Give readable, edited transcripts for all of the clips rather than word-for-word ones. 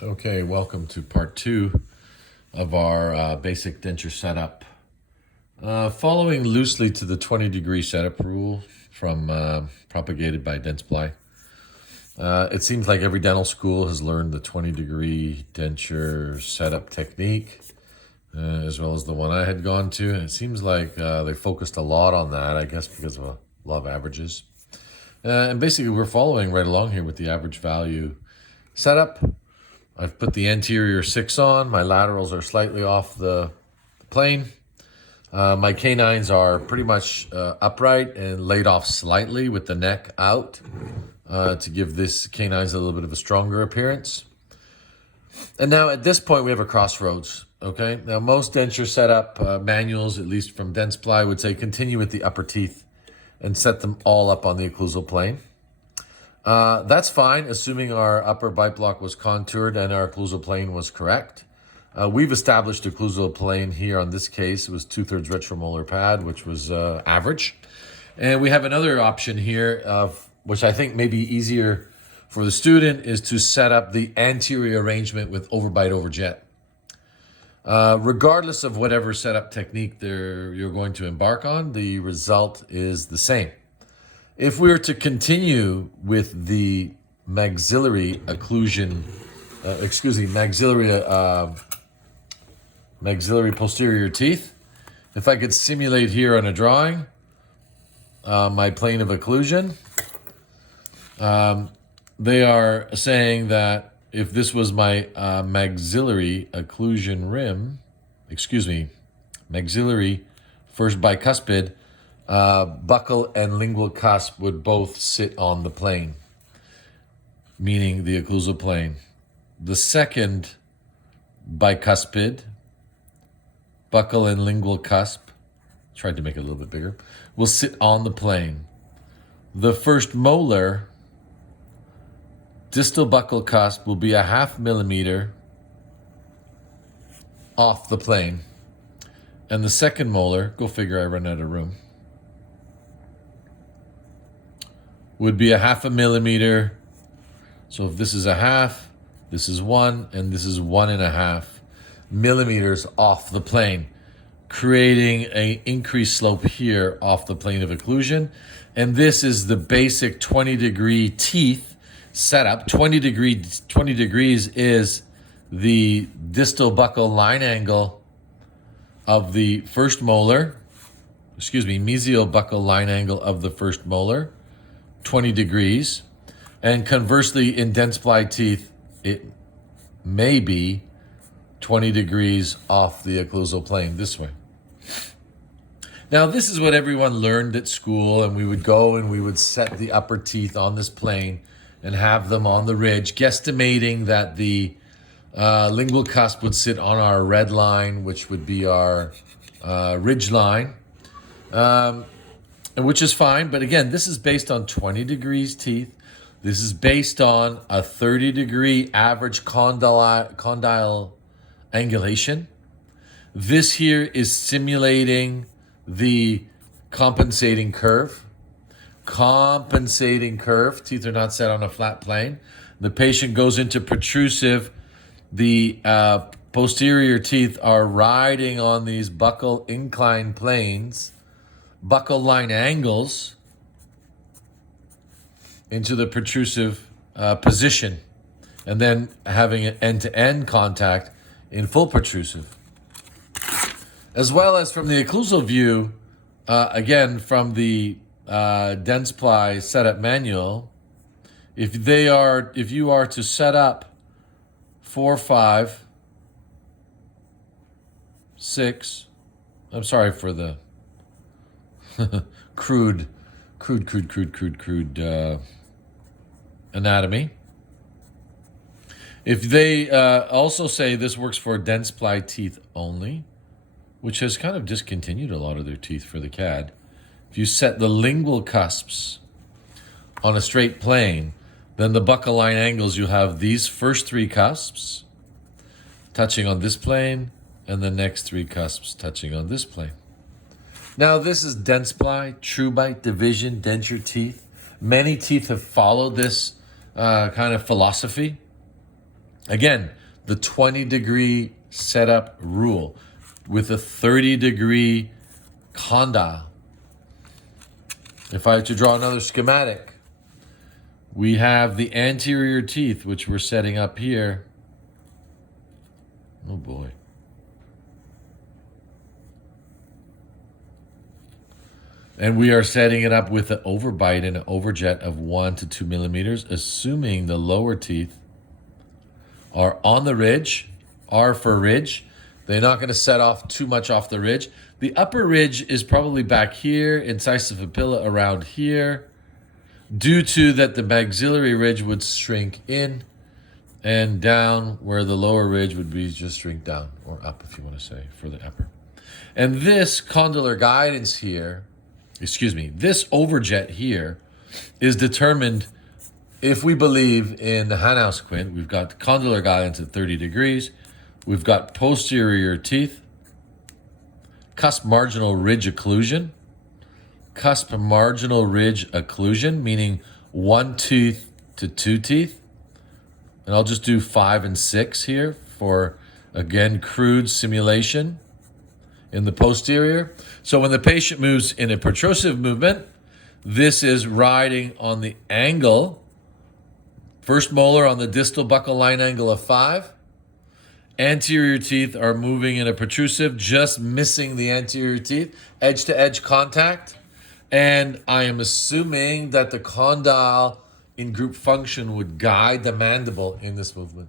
Okay, welcome to part 2 of our basic denture setup. Following loosely to the 20-degree setup rule from propagated by Dentsply. It seems like every dental school has learned the 20-degree denture setup technique, as well as the one I had gone to. And it seems like they focused a lot on that, I guess because of a lot of averages. And basically we're following right along here with the average value setup. I've put the anterior 6 on. My laterals are slightly off the plane. My canines are pretty much upright and laid off slightly with the neck out to give this canines a little bit of a stronger appearance. And now at this point we have a crossroads. Okay. Now most denture setup manuals, at least from Dentsply, would say continue with the upper teeth and set them all up on the occlusal plane. That's fine, assuming our upper bite block was contoured and our occlusal plane was correct. We've established the occlusal plane here on this case. It was 2/3 retromolar pad, which was average. And we have another option here, which I think may be easier for the student, is to set up the anterior arrangement with overbite overjet. Regardless of whatever setup technique you're going to embark on, the result is the same. If we were to continue with the maxillary occlusion, maxillary posterior teeth, if I could simulate here on a drawing my plane of occlusion, they are saying that if this was my maxillary occlusion rim, maxillary first bicuspid, buccal and lingual cusp would both sit on the plane, meaning the occlusal plane. The second bicuspid, buccal and lingual cusp, tried to make it a little bit bigger, will sit on the plane. The first molar, distal buccal cusp, will be 0.5 millimeter off the plane. And the second molar, go figure, I run out of room, would be 0.5 millimeter. So if this is 0.5, this is 1, and this is 1.5 millimeters off the plane, creating an increased slope here off the plane of occlusion. And this is the basic 20-degree teeth setup. 20 degrees is the distal buccal line angle of the first molar, mesial buccal line angle of the first molar, 20 degrees. And conversely, in Dentsply teeth, it may be 20 degrees off the occlusal plane this way. Now, this is what everyone learned at school, and we would go and we would set the upper teeth on this plane and have them on the ridge, guesstimating that the lingual cusp would sit on our red line, which would be our ridge line. Which is fine, but again, this is based on 20 degrees teeth. This is based on a 30-degree average condyle angulation. This here is simulating the compensating curve. Compensating curve, teeth are not set on a flat plane. The patient goes into protrusive. The posterior teeth are riding on these buccal incline planes, buccal line angles into the protrusive position, and then having an end-to-end contact in full protrusive. As well as from the occlusal view, again, from the Dentsply setup manual, if you are to set up 4, 5, 6, I'm sorry for the crude anatomy. If they also say this works for Dentsply teeth only, which has kind of discontinued a lot of their teeth for the CAD. If you set the lingual cusps on a straight plane, then the buccal line angles, you have these first 3 cusps touching on this plane, and the next 3 cusps touching on this plane. Now, this is Dentsply, True Bite, Division, denture teeth. Many teeth have followed this kind of philosophy. Again, the 20-degree setup rule with a 30-degree condyle. If I had to draw another schematic, we have the anterior teeth, which we're setting up here. Oh boy. And we are setting it up with an overbite and an overjet of 1 to 2 millimeters, assuming the lower teeth are on the ridge, R for ridge. They're not going to set off too much off the ridge. The upper ridge is probably back here, incisive papilla around here, due to that the maxillary ridge would shrink in and down, where the lower ridge would be just shrink down, or up if you want to say, for the upper. And this condylar guidance here, this overjet here is determined if we believe in the Hanau's quint. We've got condylar guidance at 30 degrees. We've got posterior teeth, cusp marginal ridge occlusion, meaning 1 tooth to 2 teeth. And I'll just do 5 and 6 here for, again, crude simulation in the posterior. So when the patient moves in a protrusive movement, this is riding on the angle, first molar on the distal buccal line angle of 5. Anterior teeth are moving in a protrusive, just missing the anterior teeth, edge-to-edge contact. And I am assuming that the condyle in group function would guide the mandible in this movement.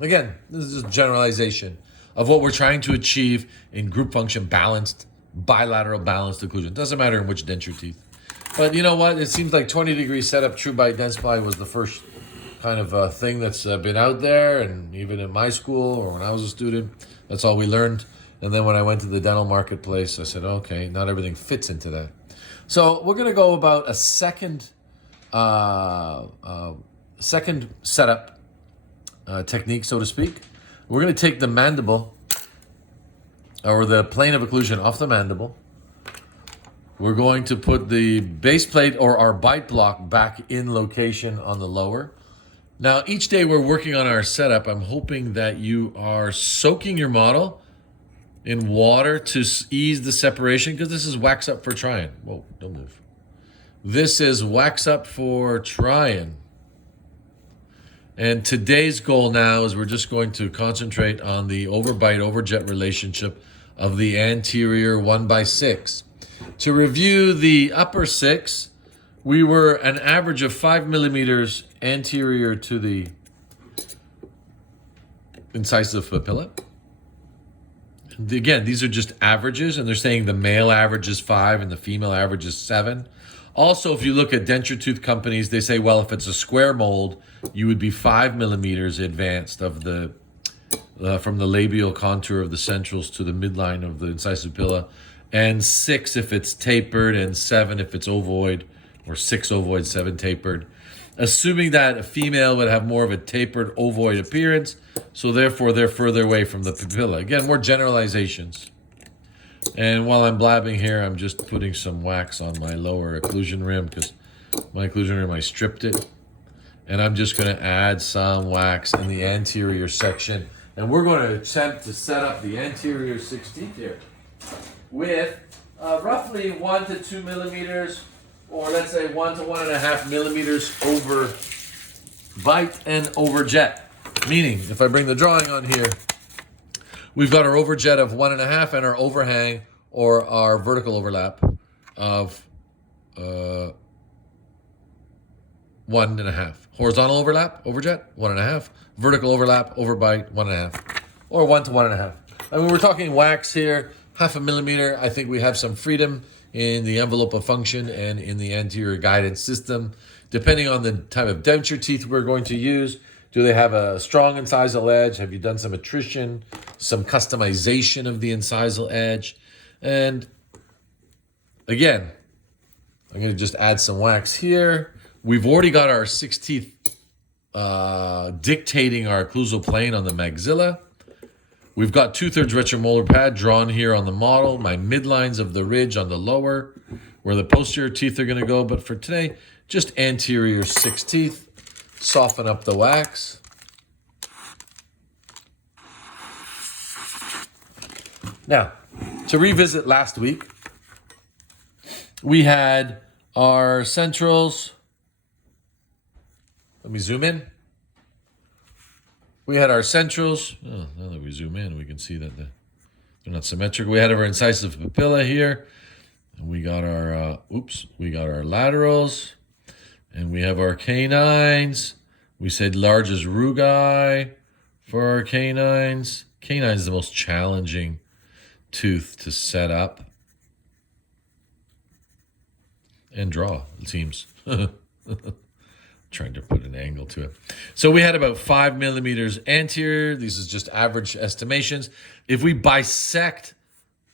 Again, this is a generalization of what we're trying to achieve in group function balanced, bilateral balanced occlusion. Doesn't matter in which denture teeth. But you know what? It seems like 20-degree setup true bite dentsply was the first kind of thing that's been out there, and even in my school or when I was a student, that's all we learned. And then when I went to the dental marketplace, I said, okay, not everything fits into that. So we're going to go about a second setup technique, so to speak. We're going to take the mandible, or the plane of occlusion, off the mandible. We're going to put the base plate or our bite block back in location on the lower. Now, each day we're working on our setup. I'm hoping that you are soaking your model in water to ease the separation, because this is wax up for trying. Whoa, don't move. This is wax up for trying. And today's goal now is we're just going to concentrate on the overbite-overjet relationship of the anterior 1/6. To review the upper 6, we were an average of 5 millimeters anterior to the incisive papilla. Again, these are just averages, and they're saying the male average is 5 and the female average is 7. Also, if you look at denture tooth companies, they say, well, if it's a square mold, you would be 5 millimeters advanced of the from the labial contour of the centrals to the midline of the incisive papilla, and 6 if it's tapered, and 7 if it's ovoid, or 6 ovoid, 7 tapered. Assuming that a female would have more of a tapered ovoid appearance, so therefore they're further away from the papilla. Again, more generalizations. And while I'm blabbing here, I'm just putting some wax on my lower occlusion rim, because my occlusion rim, I stripped it. And I'm just going to add some wax in the anterior section. And we're going to attempt to set up the anterior 6 teeth here with roughly 1 to 2 millimeters, or let's say 1 to 1.5 millimeters over bite and overjet. Meaning, if I bring the drawing on here, we've got our overjet of 1.5 and our overhang, or our vertical overlap, of 1.5. Horizontal overlap, overjet, 1.5. Vertical overlap, overbite, 1.5. Or 1 to 1.5. I mean, we're talking wax here, 0.5 millimeter. I think we have some freedom in the envelope of function and in the anterior guidance system. Depending on the type of denture teeth we're going to use, do they have a strong incisal edge? Have you done some attrition, some customization of the incisal edge? And again, I'm going to just add some wax here. We've already got our 6 teeth dictating our occlusal plane on the maxilla. We've got 2/3 retromolar pad drawn here on the model, my midlines of the ridge on the lower, where the posterior teeth are going to go. But for today, just anterior 6 teeth. Soften up the wax. Now, to revisit last week, we had our centrals. Let me zoom in. We had our centrals. Oh, now that we zoom in, we can see that they're not symmetric. We had our incisive papilla here. And we got our, we got our laterals. And we have our canines. We said largest rugae for our canines. Canine is the most challenging tooth to set up and draw, it seems. Trying to put an angle to it. So we had about 5 millimeters anterior. These is just average estimations. If we bisect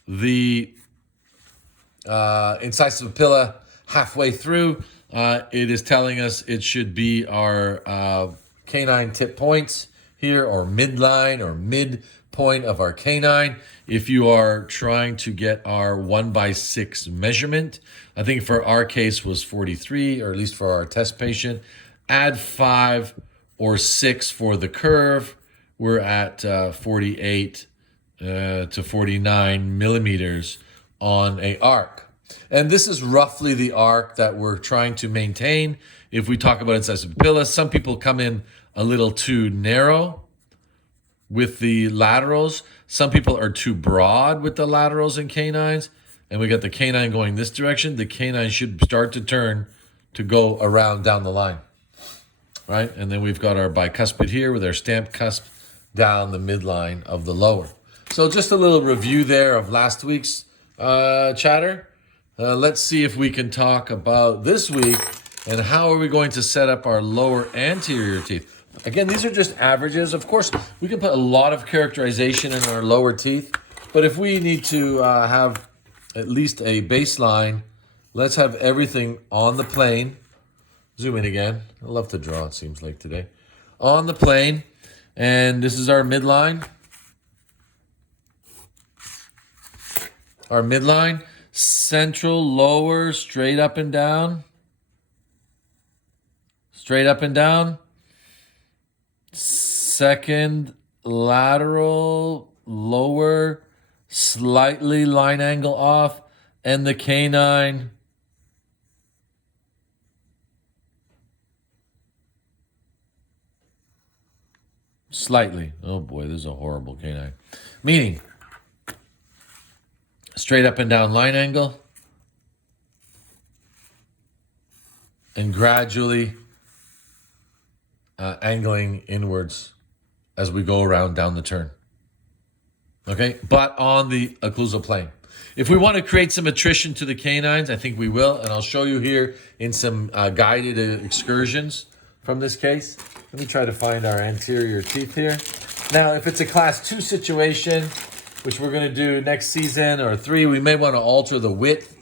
the incisive papilla halfway through, it is telling us it should be our canine tip points here, or midline or midpoint of our canine. If you are trying to get our 1/6 measurement, I think for our case was 43, or at least for our test patient. Add 5 or 6 for the curve. We're at 48 to 49 millimeters on a arc. And this is roughly the arc that we're trying to maintain. If we talk about incisive papilla, some people come in a little too narrow with the laterals. Some people are too broad with the laterals and canines. And we got the canine going this direction. The canine should start to turn to go around down the line. Right? And then we've got our bicuspid here with our stamped cusp down the midline of the lower. So just a little review there of last week's chatter. Let's see if we can talk about this week and how are we going to set up our lower anterior teeth. Again, these are just averages. Of course, we can put a lot of characterization in our lower teeth, but if we need to have at least a baseline, let's have everything on the plane. Zoom in again. I love to draw, it seems like today. On the plane, and this is our midline. Our midline, central, lower, straight up and down. Straight up and down. Second, lateral, lower, slightly line angle off, and the canine slightly. Oh boy, this is a horrible canine. Meaning, straight up and down line angle, and gradually angling inwards as we go around down the turn. Okay, but on the occlusal plane. If we want to create some attrition to the canines, I think we will, and I'll show you here in some guided excursions from this case. Let me try to find our anterior teeth here. Now, if it's a class 2 situation, which we're going to do next season, or 3, we may want to alter the width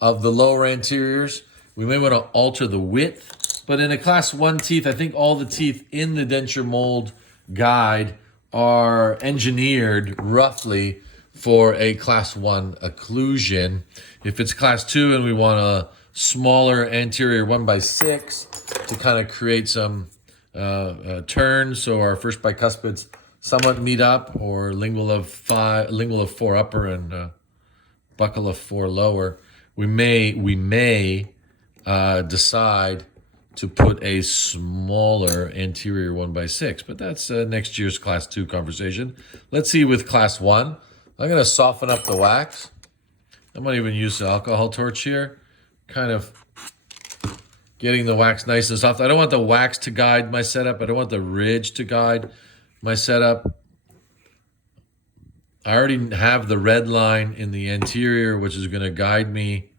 of the lower anteriors. We may want to alter the width. But in a class 1 teeth, I think all the teeth in the denture mold guide are engineered roughly for a class 1 occlusion. If it's class 2 and we want a smaller anterior 1/6 to kind of create some turn, so our first bicuspids somewhat meet up, or lingual of 4 upper and buccal of 4 lower, we may decide to put a smaller anterior 1/6, but that's next year's class 2 conversation. Let's see with class 1. I'm going to soften up the wax. I might even use the alcohol torch here, kind of getting the wax nice and soft. I don't want the wax to guide my setup. I don't want the ridge to guide my setup. I already have the red line in the anterior, which is going to guide me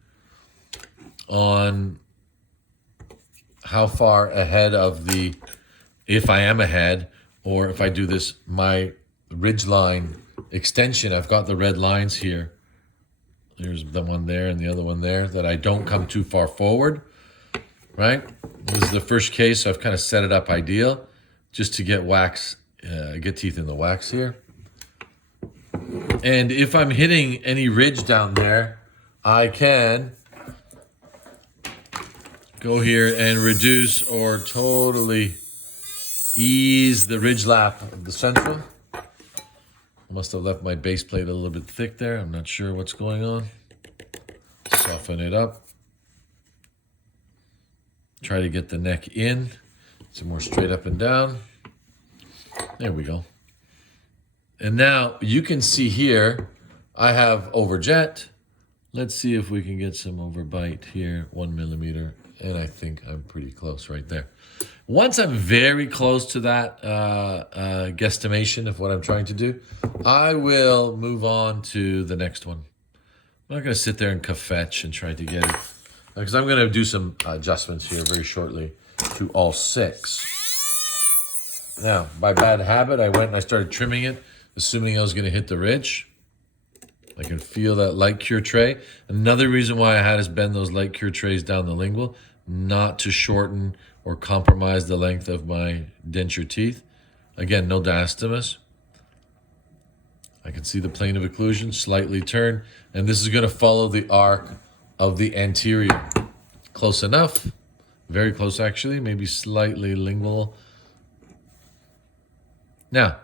on how far ahead of the, if I am ahead, or if I do this, my ridge line extension. I've got the red lines here. There's the one there and the other one there, that I don't come too far forward, right? This is the first case, so I've kind of set it up ideal just to get wax, get teeth in the wax here. And if I'm hitting any ridge down there, I can go here and reduce or totally ease the ridge lap of the central. Must have left my base plate a little bit thick there. I'm not sure what's going on. Soften it up. Try to get the neck in. Some more straight up and down. There we go. And now you can see here, I have overjet. Let's see if we can get some overbite here, 1 millimeter. And I think I'm pretty close right there. Once I'm very close to that guesstimation of what I'm trying to do, I will move on to the next one. I'm not going to sit there and fetch and try to get it, because I'm going to do some adjustments here very shortly to all 6. Now, by bad habit, I went and I started trimming it, assuming I was going to hit the ridge. I can feel that light cure tray. Another reason why I had us bend those light cure trays down the lingual, not to shorten or compromise the length of my denture teeth. Again, no diastemas. I can see the plane of occlusion slightly turn, and this is going to follow the arc of the anterior. Close enough. Very close, actually. Maybe slightly lingual. Now,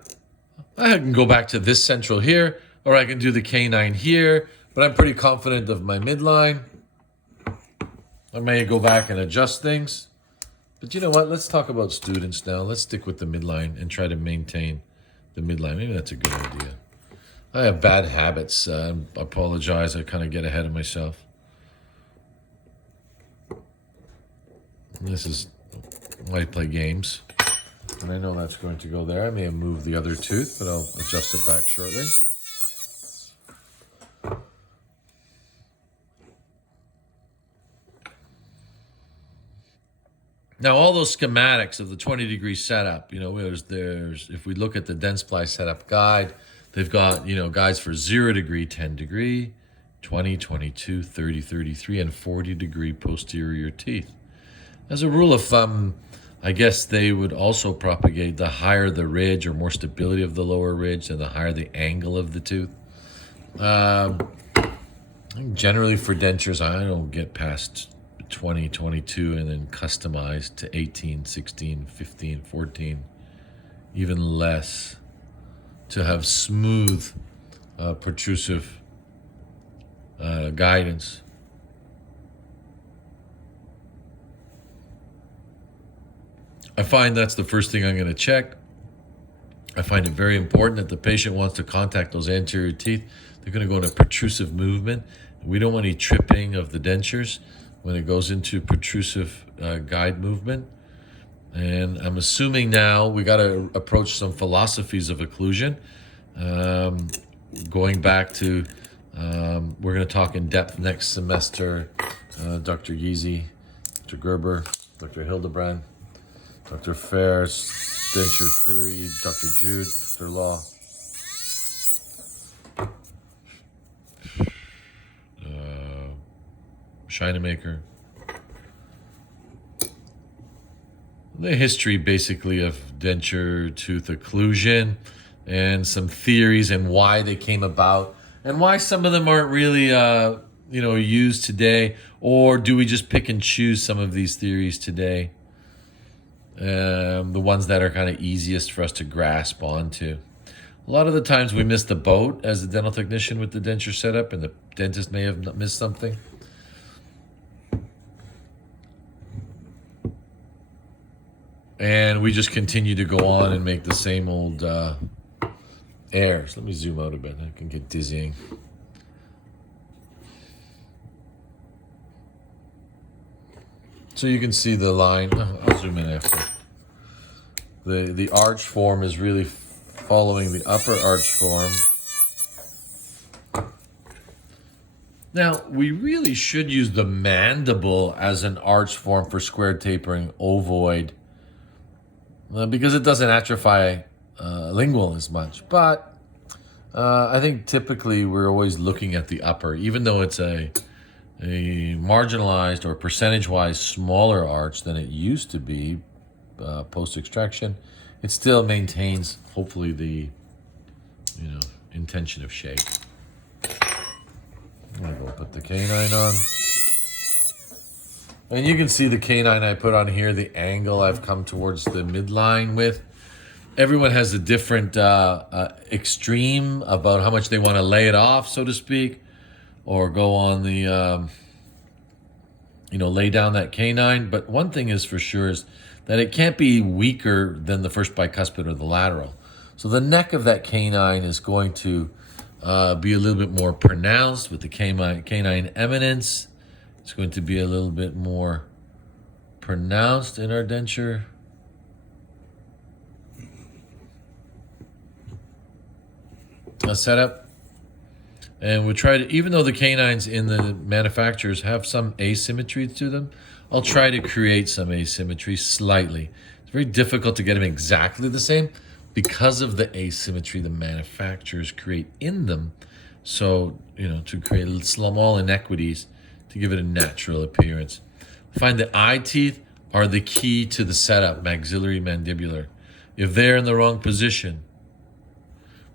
I can go back to this central here, or I can do the canine here, but I'm pretty confident of my midline. I may go back and adjust things. But you know what? Let's talk about students now. Let's stick with the midline and try to maintain the midline. Maybe that's a good idea. I have bad habits. I apologize. I kind of get ahead of myself. This is why I play games. And I know that's going to go there. I may have moved the other tooth, but I'll adjust it back shortly. Now, all those schematics of the 20-degree setup, you know, there's if we look at the Dentsply setup guide, they've got, you know, guides for 0 degree, 10 degree, 20, 22, 30, 33, and 40-degree posterior teeth. As a rule of thumb, I guess they would also propagate the higher the ridge or more stability of the lower ridge and the higher the angle of the tooth. Generally for dentures, I don't get past 20, 22, and then customized to 18, 16, 15, 14, even less, to have smooth, protrusive guidance. I find that's the first thing I'm going to check. I find it very important that the patient wants to contact those anterior teeth. They're going to go into protrusive movement. We don't want any tripping of the dentures when it goes into protrusive guide movement. And I'm assuming now we got to approach some philosophies of occlusion. Going back to, we're going to talk in depth next semester, Dr. Yeezy, Dr. Gerber, Dr. Hildebrand, Dr. Fair's denture theory, Dr. Jude, Dr. Law. Scheinemaker. The history basically of denture tooth occlusion and some theories and why they came about and why some of them aren't really used today, or do we just pick and choose some of these theories today, the ones that are kind of easiest for us to grasp onto. A lot of the times we miss the boat as a dental technician with the denture setup, and the dentist may have missed something. And we just continue to go on and make the same old errors. Let me zoom out a bit. I can get dizzying. So you can see the line. I'll zoom in after. The arch form is really following the upper arch form. Now, we really should use the mandible as an arch form for square tapering ovoid, because it doesn't atrophy lingual as much. But I think typically we're always looking at the upper, even though it's a marginalized or percentage-wise smaller arch than it used to be post-extraction. It still maintains, hopefully, the intention of shape. I'm gonna go put the canine on. And you can see the canine I put on here, the angle I've come towards the midline with. everyone has a different extreme about how much they want to lay it off, so to speak, or go on the, lay down that canine. But one thing is for sure is that it can't be weaker than the first bicuspid or the lateral. So the neck of that canine is going to be a little bit more pronounced with the canine eminence. It's going to be a little bit more pronounced in our denture. Setup. And we try to, even though the canines in the manufacturers have some asymmetry to them, I'll try to create some asymmetry slightly. It's very difficult to get them exactly the same because of the asymmetry the manufacturers create in them. So, to create small inequities to give it a natural appearance. I find the eye teeth are the key to the setup, maxillary, mandibular. If they're in the wrong position,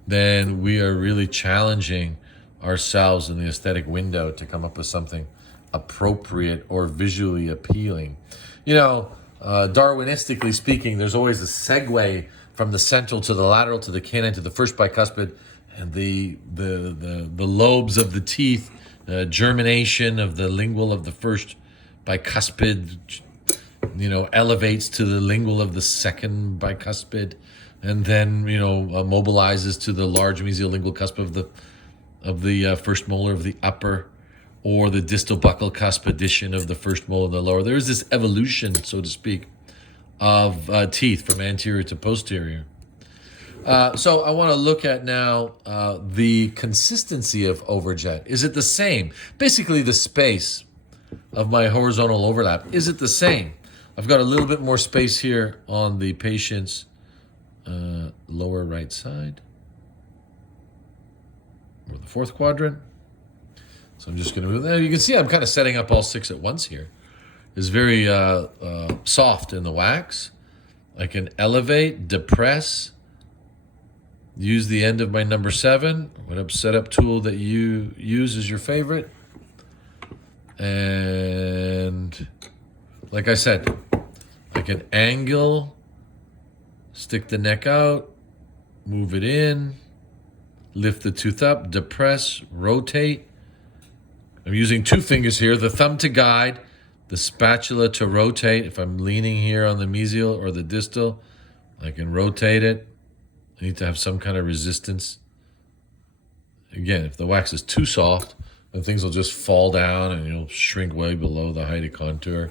then we are really challenging ourselves in the aesthetic window to come up with something appropriate or visually appealing. Darwinistically speaking, there's always a segue from the central to the lateral to the canine to the first bicuspid, and the lobes of the teeth, germination of the lingual of the first bicuspid, elevates to the lingual of the second bicuspid, and then mobilizes to the large mesiolingual cusp of the first molar of the upper, or the distal buccal cusp addition of the first molar of the lower. There is this evolution, so to speak, of teeth from anterior to posterior. So I want to look at now the consistency of overjet. Is it the same? Basically, the space of my horizontal overlap. Is it the same? I've got a little bit more space here on the patient's lower right side, or the fourth quadrant. So I'm just going to move there. You can see I'm kind of setting up all 6 at once here. It's very soft in the wax. I can elevate, depress, use the end of my number 7, whatever setup tool that you use is your favorite. And like I said, I can angle, stick the neck out, move it in, lift the tooth up, depress, rotate. I'm using 2 fingers here, the thumb to guide, the spatula to rotate. If I'm leaning here on the mesial or the distal, I can rotate it. I need to have some kind of resistance. Again, if the wax is too soft, then things will just fall down and you'll shrink way below the height of contour.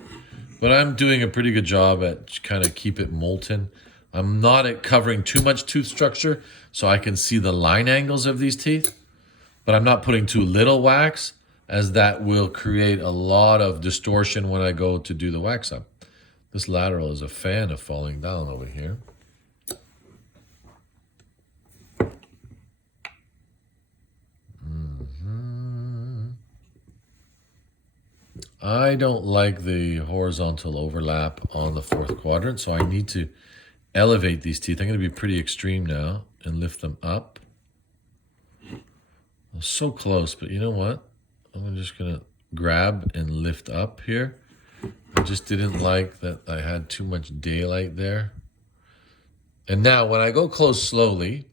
But I'm doing a pretty good job at kind of keep it molten. I'm not at covering too much tooth structure, so I can see the line angles of these teeth. But I'm not putting too little wax, as that will create a lot of distortion when I go to do the wax up. This lateral is a fan of falling down over here. I don't like the horizontal overlap on the fourth quadrant, so I need to elevate these teeth. I'm going to be pretty extreme now and lift them up. I'm so close, but you know what? I'm just going to grab and lift up here. I just didn't like that I had too much daylight there. And now when I go close slowly,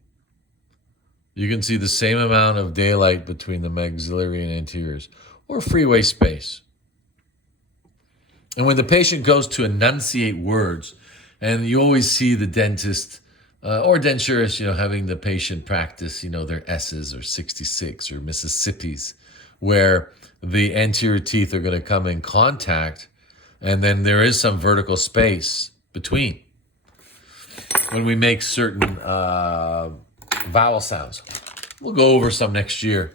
you can see the same amount of daylight between the maxillary and anteriors, or freeway space. And when the patient goes to enunciate words, and you always see the dentist or denturist, having the patient practice, their S's or 66 or Mississippis, where the anterior teeth are going to come in contact, and then there is some vertical space between when we make certain vowel sounds. We'll go over some next year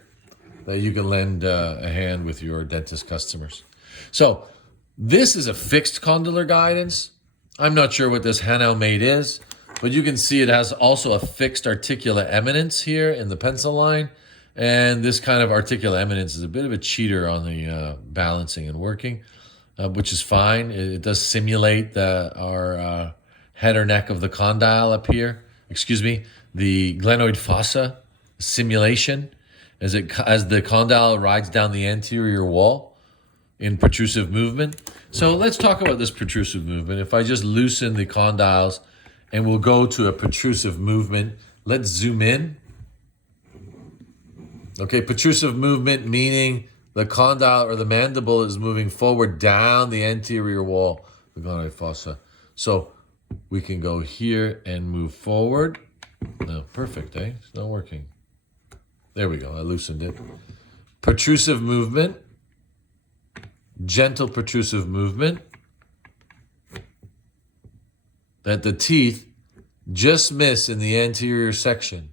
that you can lend a hand with your dentist customers. So this is a fixed condylar guidance. I'm not sure what this Hanau mate is, but you can see it has also a fixed articular eminence here in the pencil line. And this kind of articular eminence is a bit of a cheater on the balancing and working, which is fine. It does simulate our head or neck of the condyle up here. The glenoid fossa simulation as the condyle rides down the anterior wall in protrusive movement. So let's talk about this protrusive movement. If I just loosen the condyles and we'll go to a protrusive movement. Let's zoom in. Okay, protrusive movement meaning the condyle or the mandible is moving forward down the anterior wall of the glenoid fossa. So we can go here and move forward. No, perfect, eh? It's not working. There we go, I loosened it. Protrusive movement, gentle protrusive movement, that the teeth just miss in the anterior section.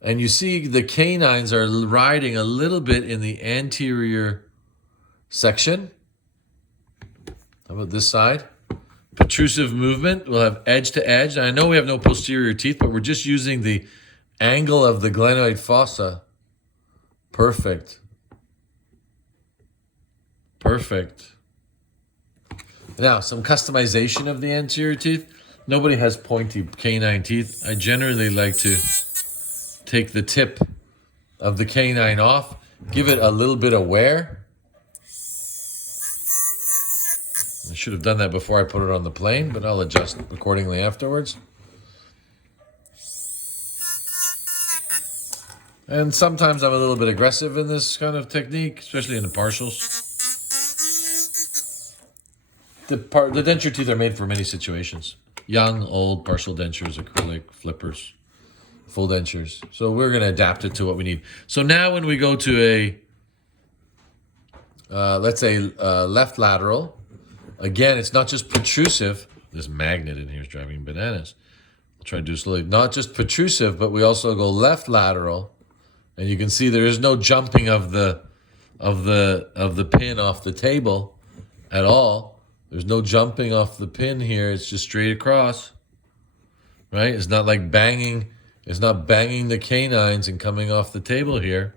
And you see the canines are riding a little bit in the anterior section. How about this side? Protrusive movement, we'll have edge to edge. I know we have no posterior teeth, but we're just using the angle of the glenoid fossa. Perfect. Perfect. Now, some customization of the anterior teeth. Nobody has pointy canine teeth. I generally like to take the tip of the canine off, give it a little bit of wear. I should have done that before I put it on the plane, but I'll adjust accordingly afterwards. And sometimes I'm a little bit aggressive in this kind of technique, especially in the partials. The denture teeth are made for many situations. Young, old, partial dentures, acrylic, flippers, full dentures. So we're going to adapt it to what we need. So now when we go to a, let's say left lateral, again, it's not just protrusive. This magnet in here is driving bananas. I'll try to do slowly. Not just protrusive, but we also go left lateral. And you can see there is no jumping of the pin off the table at all. There's no jumping off the pin here. It's just straight across, right? It's not like banging. It's not banging the canines and coming off the table here.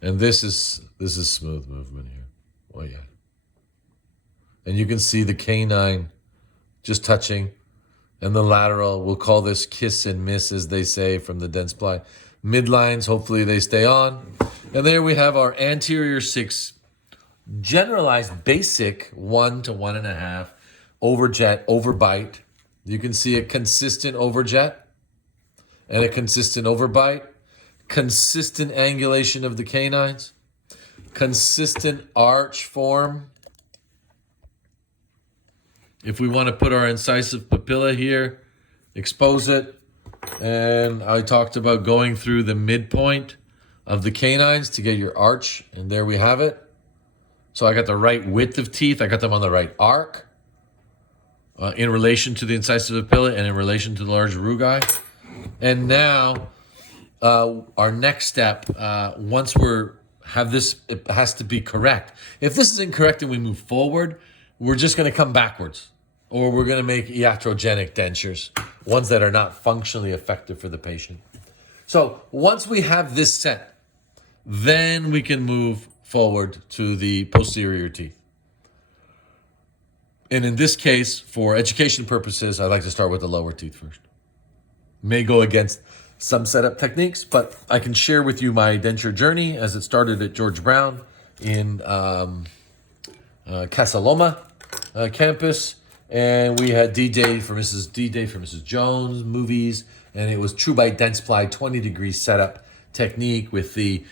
And this is smooth movement here. Oh yeah. And you can see the canine just touching, and the lateral. We'll call this kiss and miss, as they say, from the dense ply. Midlines, hopefully they stay on. And there we have our anterior 6 generalized basic 1 to 1.5 overjet, overbite. You can see a consistent overjet and a consistent overbite, consistent angulation of the canines, consistent arch form. If we want to put our incisive papilla here, expose it. And I talked about going through the midpoint of the canines to get your arch, and there we have it. So I got the right width of teeth. I got them on the right arc in relation to the incisive papilla and in relation to the large rugae. And now our next step, once have this, it has to be correct. If this is incorrect and we move forward, we're just going to come backwards, or we're going to make iatrogenic dentures, ones that are not functionally effective for the patient. So once we have this set, then we can move forward to the posterior teeth. And in this case, for education purposes, I like to start with the lower teeth first. May go against some setup techniques, but I can share with you my denture journey as it started at George Brown in Casa Loma campus. And we had D-Day for Mrs. Jones movies, and it was true bite dense ply 20-degree setup technique with the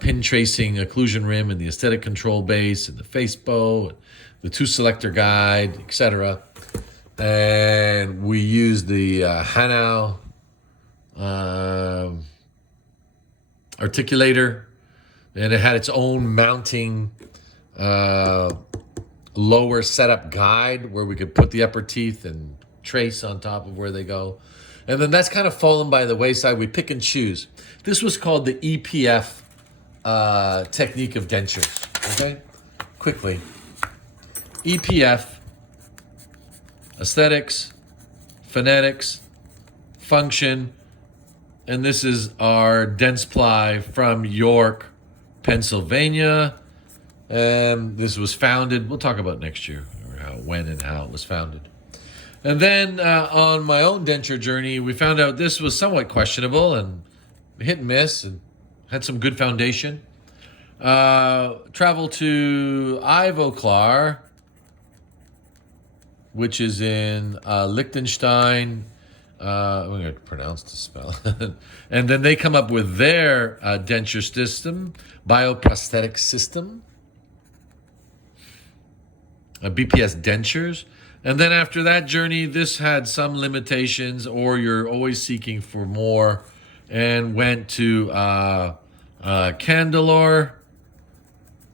pin tracing occlusion rim and the aesthetic control base and the face bow, the 2-selector guide, etc. And we used the Hanau articulator, and it had its own mounting lower setup guide where we could put the upper teeth and trace on top of where they go. And then that's kind of fallen by the wayside. We pick and choose. This was called the EPF technique of dentures. Okay? Quickly. EPF, aesthetics, phonetics, function, and this is our dense ply from York, Pennsylvania. This was founded, we'll talk about next year, or when and how it was founded. And then on my own denture journey, we found out this was somewhat questionable and hit and miss, and had some good foundation. Traveled to Ivoclar which is in Liechtenstein. I'm going to pronounce the spell. And then they come up with their denture system, bioprosthetic system, BPS dentures. And then after that journey, this had some limitations, or you're always seeking for more, and went to Condylar,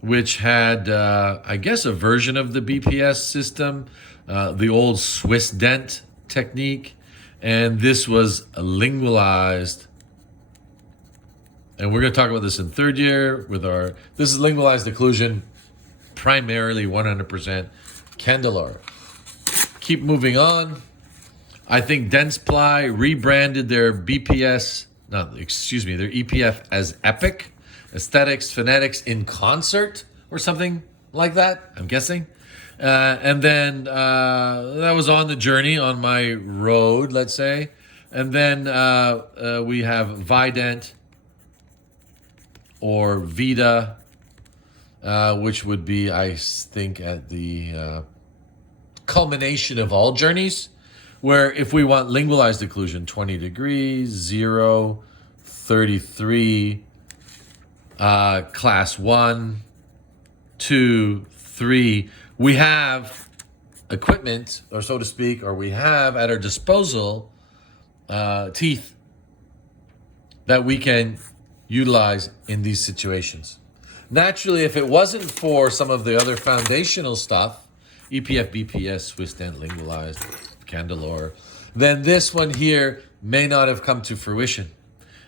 which had, I guess, a version of the BPS system, the old Swiss dent technique. And this was lingualized. And we're going to talk about this in third year with this is lingualized occlusion, primarily 100% Condylar. Keep moving on. I think Dentsply rebranded their BPS, their EPF as Epic, Aesthetics, Phonetics in Concert, or something like that, I'm guessing. And then that was on the journey, on my road, let's say. And then we have Vident or Vita, which would be, I think, at the culmination of all journeys, where if we want lingualized occlusion, 20 degrees, 0, 33, class 1, 2, 3, we have equipment, or so to speak, or we have at our disposal teeth that we can utilize in these situations. Naturally, if it wasn't for some of the other foundational stuff, EPF, BPS, Swiss dent, lingualized, Condylar, then this one here may not have come to fruition.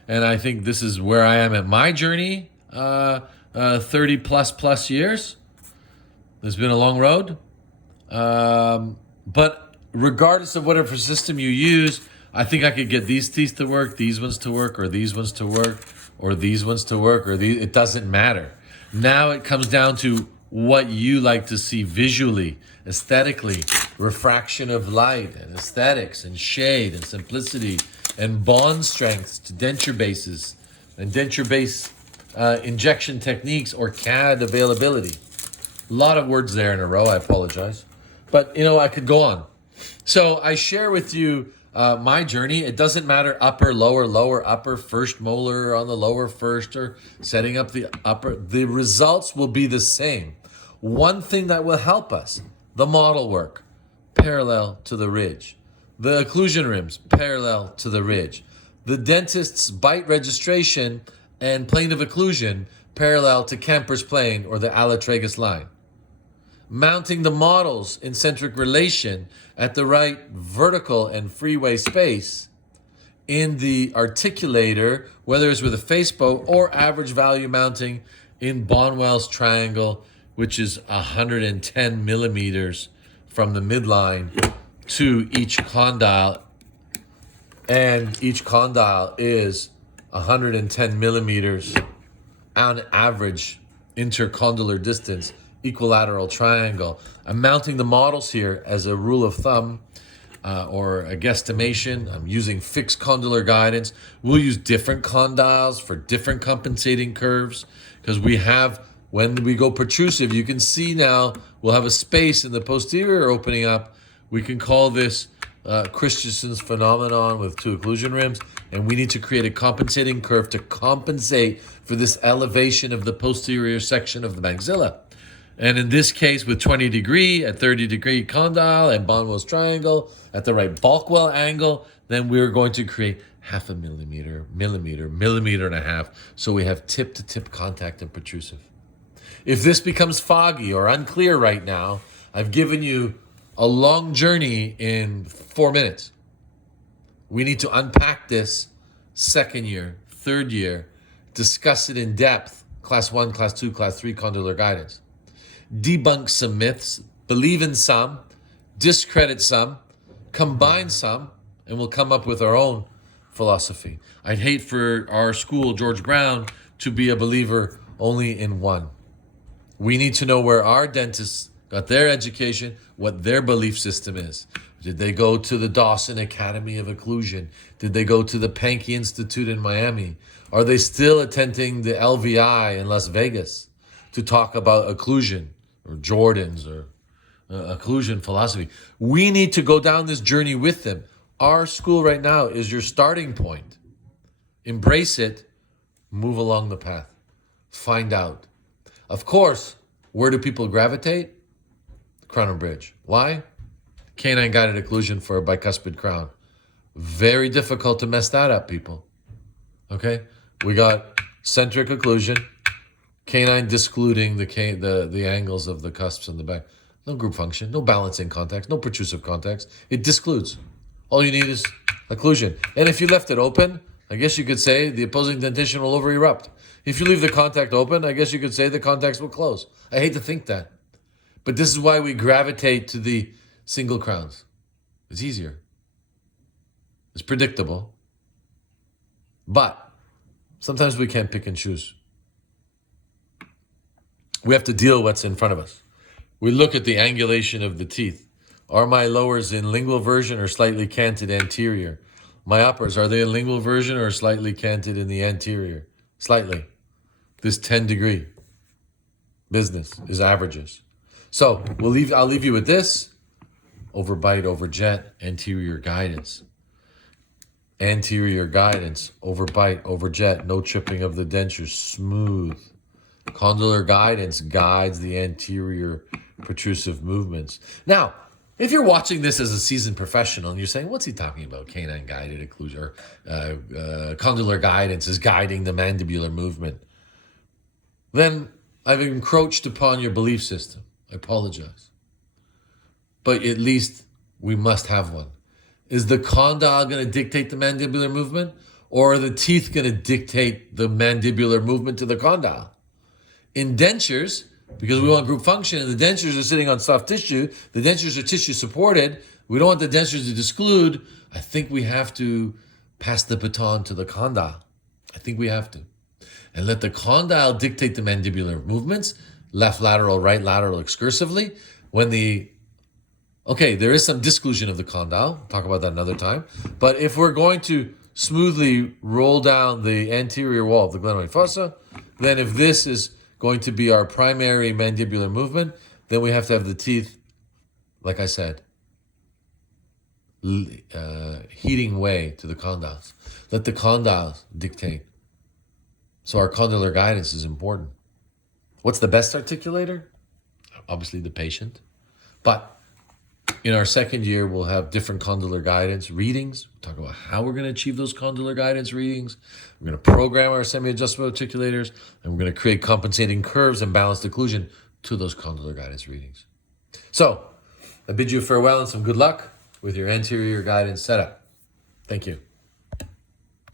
And I think this is where I am at my journey, 30 plus years. It's been a long road. But regardless of whatever system you use, I think I could get these teeth to work, these ones to work, or these ones to work, or these ones to work, or these. It doesn't matter. Now it comes down to what you like to see visually, aesthetically, refraction of light, and aesthetics, and shade, and simplicity, and bond strengths to denture bases, and denture base injection techniques, or CAD availability. A lot of words there in a row, I apologize. But, I could go on. So I share with you my journey. It doesn't matter upper, lower, upper, first molar on the lower first, or setting up the upper. The results will be the same. One thing that will help us, the model work, parallel to the ridge. The occlusion rims, parallel to the ridge. The dentist's bite registration and plane of occlusion, parallel to Kemper's plane or the allotragus line. Mounting the models in centric relation at the right vertical and freeway space in the articulator, whether it's with a face bow or average value mounting in Bonwell's triangle, which is 110 millimeters from the midline to each condyle. And each condyle is 110 millimeters on average intercondylar distance, equilateral triangle. I'm mounting the models here as a rule of thumb or a guesstimation. I'm using fixed condylar guidance. We'll use different condyles for different compensating curves, because we have, when we go protrusive, you can see now we'll have a space in the posterior opening up. We can call this Christensen's phenomenon with two occlusion rims, and we need to create a compensating curve to compensate for this elevation of the posterior section of the maxilla. And in this case, with 20 degree at 30 degree condyle and Bonwell's triangle at the right Balkwell angle, then we're going to create half a millimeter, millimeter and a half, so we have tip-to-tip contact and protrusive. If this becomes foggy or unclear right now, I've given you a long journey in 4 minutes. We need to unpack this second year, third year, discuss it in depth, class 1, class 2, class 3 condylar guidance. Debunk some myths, believe in some, discredit some, combine some, and we'll come up with our own philosophy. I'd hate for our school, George Brown, to be a believer only in one. We need to know where our dentists got their education, what their belief system is. Did they go to the Dawson Academy of Occlusion? Did they go to the Pankey Institute in Miami? Are they still attending the LVI in Las Vegas to talk about occlusion, or Jordan's, or occlusion philosophy. We need to go down this journey with them. Our school right now is your starting point. Embrace it, move along the path, find out. Of course, where do people gravitate? Crown and bridge. Why? Canine guided occlusion for a bicuspid crown. Very difficult to mess that up, people. Okay? We got centric occlusion, canine discluding the angles of the cusps in the back. No group function, no balancing context, no protrusive context. It discludes. All you need is occlusion. And if you left it open, I guess you could say the opposing dentition will over-erupt. If you leave the contact open, I guess you could say the contacts will close. I hate to think that. But this is why we gravitate to the single crowns. It's easier. It's predictable. But sometimes we can't pick and choose. We have to deal with what's in front of us. We look at the angulation of the teeth. Are my lowers in lingual version or slightly canted anterior? My uppers, are they in lingual version or slightly canted in the anterior? Slightly. This 10-degree business is averages. So I'll leave you with this. Overbite, overjet, anterior guidance. Anterior guidance, overbite, overjet, no tripping of the dentures, smooth. Condylar guidance guides the anterior protrusive movements. Now, if you're watching this as a seasoned professional and you're saying, what's he talking about? Canine guided occlusion, or condylar guidance is guiding the mandibular movement. Then I've encroached upon your belief system. I apologize. But at least we must have one. Is the condyle going to dictate the mandibular movement, or are the teeth going to dictate the mandibular movement to the condyle? In dentures, because we want group function, and the dentures are sitting on soft tissue, the dentures are tissue supported, we don't want the dentures to disclude, I think we have to pass the baton to the condyle. I think we have to. And let the condyle dictate the mandibular movements, left lateral, right lateral excursively. There is some disclusion of the condyle. We'll talk about that another time. But if we're going to smoothly roll down the anterior wall of the glenoid fossa, then if this is going to be our primary mandibular movement, then we have to have the teeth, like I said, heating way to the condyles. Let the condyles dictate. So our condylar guidance is important. What's the best articulator? Obviously the patient. But in our second year, we'll have different condylar guidance readings. We'll talk about how we're going to achieve those condylar guidance readings. We're going to program our semi-adjustable articulators, and we're going to create compensating curves and balanced occlusion to those condylar guidance readings. So I bid you farewell and some good luck with your anterior guidance setup. Thank you.